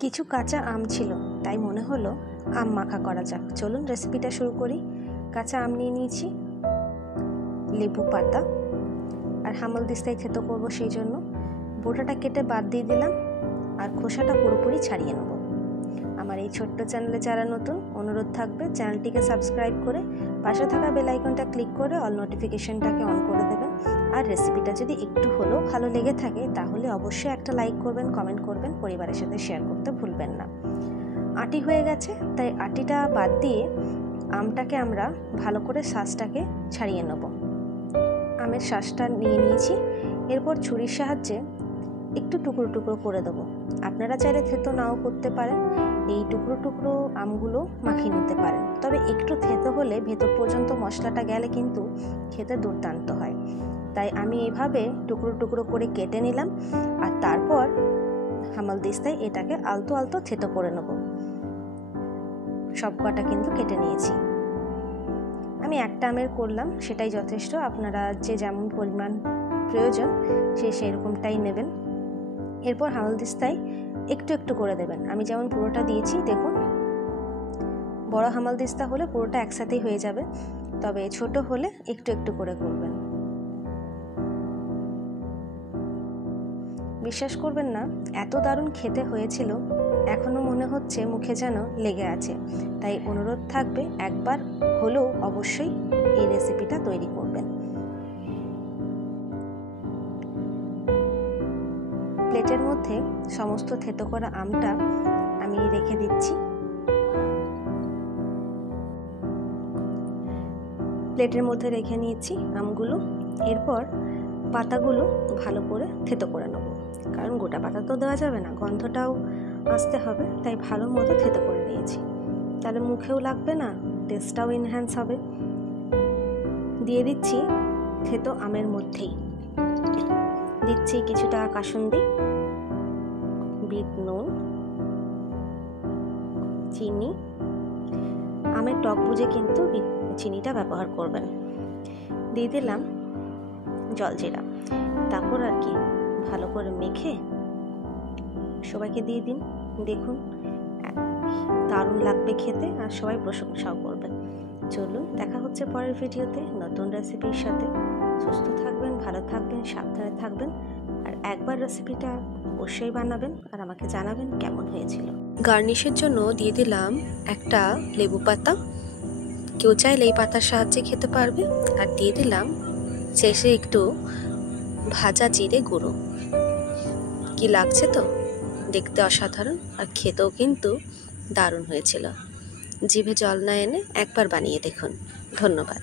কিছু কাঁচা আম ছিল, তাই মনে হলো আম মাখা করা যাক। চলুন রেসিপিটা শুরু করি। কাঁচা আম নিয়ে নিয়েছি, লেবু পাতা আর হামালদিস্তায় থেতো করবো, সেই জন্য বোটাটা কেটে বাদ দিয়ে দিলাম আর খোসাটা পুরোপুরি ছাড়িয়ে নেব। আমার এই ছোট্ট চ্যানেলে যারা নতুন, অনুরোধ থাকবে চ্যানেলটিকে সাবস্ক্রাইব করে পাশে থাকা বেল আইকনটা ক্লিক করে অল নোটিফিকেশনটাকে অন করে দেবেন। আর রেসিপিটা যদি একটু হলেও ভালো লেগে থাকে তাহলে অবশ্যই একটা লাইক করবেন, কমেন্ট করবেন, পরিবারের সাথে শেয়ার করতে ভুলবেন না। আটি হয়ে গেছে, তাই আটিটা বাদ দিয়ে আমটাকে আমরা ভালো করে শাঁসটাকে ছাড়িয়ে নেব। আমের শাঁসটা নিয়ে নিয়েছি, এরপর ছুরির সাহায্যে একটু টুকরো টুকরো করে দেবো। আপনারা চাইলে থেতো নাও করতে পারেন, এই টুকরো টুকরো আমগুলো মাখিয়ে নিতে পারেন। তবে একটু থেতো হলে ভেতর পর্যন্ত মশলাটা গেলে কিন্তু খেতে দুর্দান্ত হয়। তাই আমি এভাবে টুকরো টুকরো করে কেটে নিলাম আর তারপর হামালদিস্তায় এটাকে আলতো আলতো থেতো করে নেব। সব কটা কিন্তু কেটে নিয়েছি। আমি একটা আমের করলাম, সেটাই যথেষ্ট। আপনারা যে যেমন পরিমাণ প্রয়োজন সে সেরকমটাই নেবেন। এরপর হামালদিস্তায় একটু একটু করে দেবেন। আমি যেমন পুরোটা দিয়েছি, দেখুন বড় হামালদিস্তা হলে পুরোটা একসাথেই হয়ে যাবে, তবে ছোট হলে একটু একটু করে করবেন। বিশ্বাস করবেন না, এত দারুণ খেতে হয়েছিল, এখনো মনে হচ্ছে মুখে যেন লেগে আছে। তাই অনুরোধ থাকবে একবার হলেও অবশ্যই এই রেসিপিটা তৈরি করবেন। প্লেটের মধ্যে সমস্ত থেতো করা আমটা আমি রেখে দিচ্ছি। প্লেটের মধ্যে রেখে নিয়েছি আমগুলো। এরপর পাতাগুলো ভালো করে থেতো করে নেব, কারণ গোটা পাতা তো দেওয়া যাবে না, গন্ধটাও আসতে হবে। তাই ভালো মতো থেতো করে নিয়েছি, তাহলে মুখেও লাগবে না, টেস্টটাও এনহ্যান্স হবে। দিয়ে দিচ্ছি থেতো আমের মধ্যেই দিচ্ছি কিছুটা কাসুন্দি, বিট নুন, চিনি। আমের টক বুঝে কিন্তু চিনিটা ব্যবহার করবেন। দিয়ে দিলাম জলজিরা। তারপর আর কি ভালো করে মেখে সবাইকে দিয়ে দিন। দেখুন দারুণ লাগবে খেতে, আর সবাই প্রশংসাও করবেন। চলুন দেখা হচ্ছে পরের ভিডিওতে নতুন রেসিপির সাথে। সুস্থ থাকবেন, ভালো থাকবেন, সাবধানে থাকবেন, আর একবার রেসিপিটা অবশ্যই বানাবেন আর আমাকে জানাবেন কেমন হয়েছিল। গার্নিশের জন্য দিয়ে দিলাম একটা লেবু পাতা, কেউ চাইলে এই পাতার সাহায্যে খেতে পারবে। আর দিয়ে দিলাম শেষে একটু ভাজা জিরে গুঁড়ো। কি লাগছে তো, দেখতে অসাধারণ আর খেতেও কিন্তু দারুণ হয়েছিল। জিভে জল না এনে একবার বানিয়ে দেখুন। ধন্যবাদ।